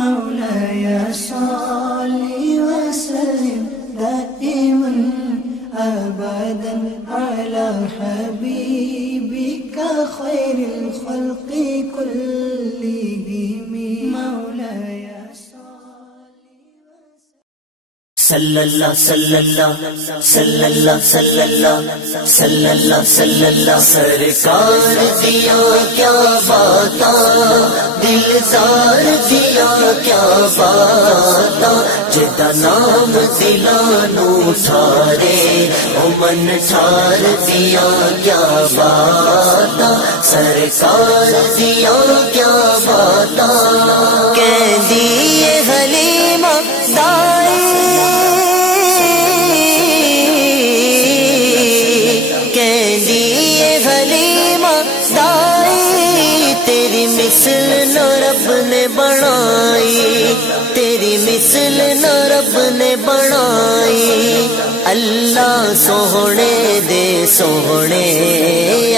مولاي صل وسلم دائما أبدا على حبيبك خير الخلق كلهم مولاي صلی اللہ صلی اللہ صلی اللہ صلی اللہ صلی اللہ صلی اللہ سرکار دیا کیا باتا دلزار دیا کیا باتا جدا نام دلانو ٹھارے او من ٹھار دیا کیا باتا سرکار دیا کیا باتا کہہ دیے حلیمہ دائی مثل نہ رب نے بنائی تیری مثل نہ رب نے بنائی اللہ سوہنے دے سوہنے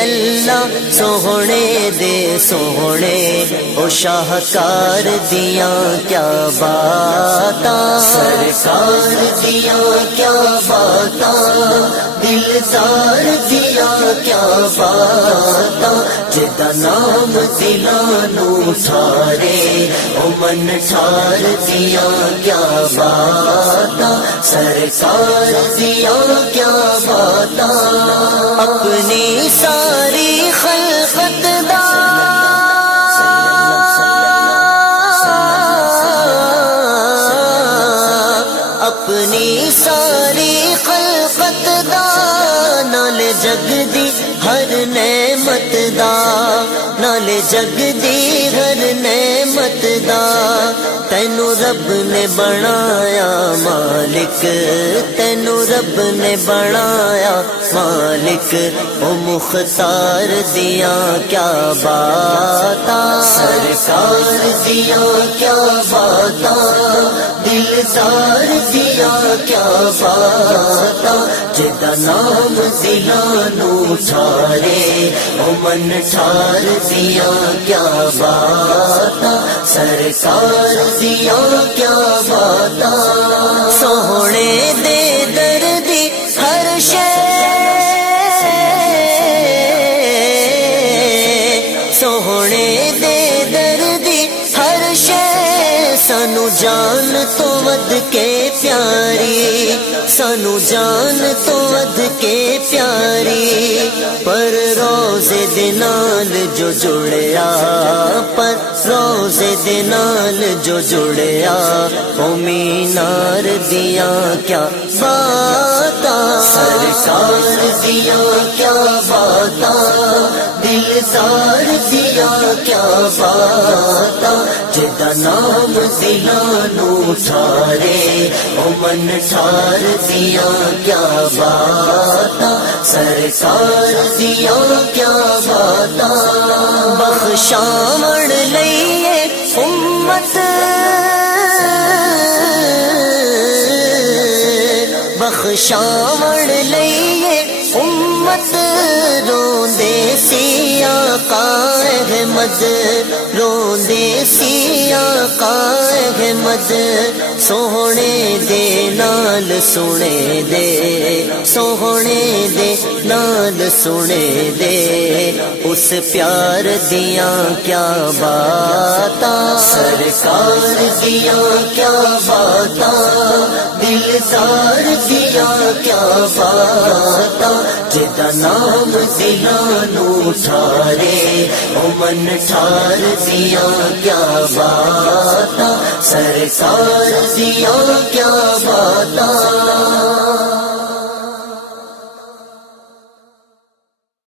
اللہ سوہنے دے سوہنے او شاہکار دیا کیا باتا سرکار دیا کیا باتا دلدار دیا کیا باتا جدا نام دلانو ٹھارے او من ٹھار دیا کیا باتا سرکار دیا کیا باتا اپنی ساری خلقت دا اپنی ساری خلقت دا نال جگ دی ہر نعمت دا نال جگ دی ہر نعمت دا تینو رب نے بنایا مالک تینو رب نے بنایا مالک او مختار دیا کیا باتا سرکار دیا کیا باتا دلدار دیا کیا باتا جدا نام دلانو ٹھارے او من ٹھار دیا کیا باتا سرکار دیا کیا باتا سوہنے دے دردی ہر شے سوہنے دے دردی ہر شے سانو جان تو ود کے پیاری سانو جان تو ود کے پیاری پر روزے دنال جو جڑیا پر روزے دنال جو جڑیا او مینار دیا کیا باتا سرکار دیا کیا باتا دلدار دیا کیا باتا جدا نام دلانو ٹھارے او من ٹھار دیا کیا باتا سرکار دیا کیا باتا بخشاوڑ لئیے امت بخشاوڑ لئیے امت روندے سی آقا احمد روندے سی آقا احمد سوہنے دے نال سنے دے سوہنے دے نال سنے دے اس پیار دیا کیا باتا سرکار دیا کیا باتا دلدار دیا کیا باتا جدا نام دلانو ٹھارے او من ٹھار دیا کیا باتا سرکار دیا کیا باتا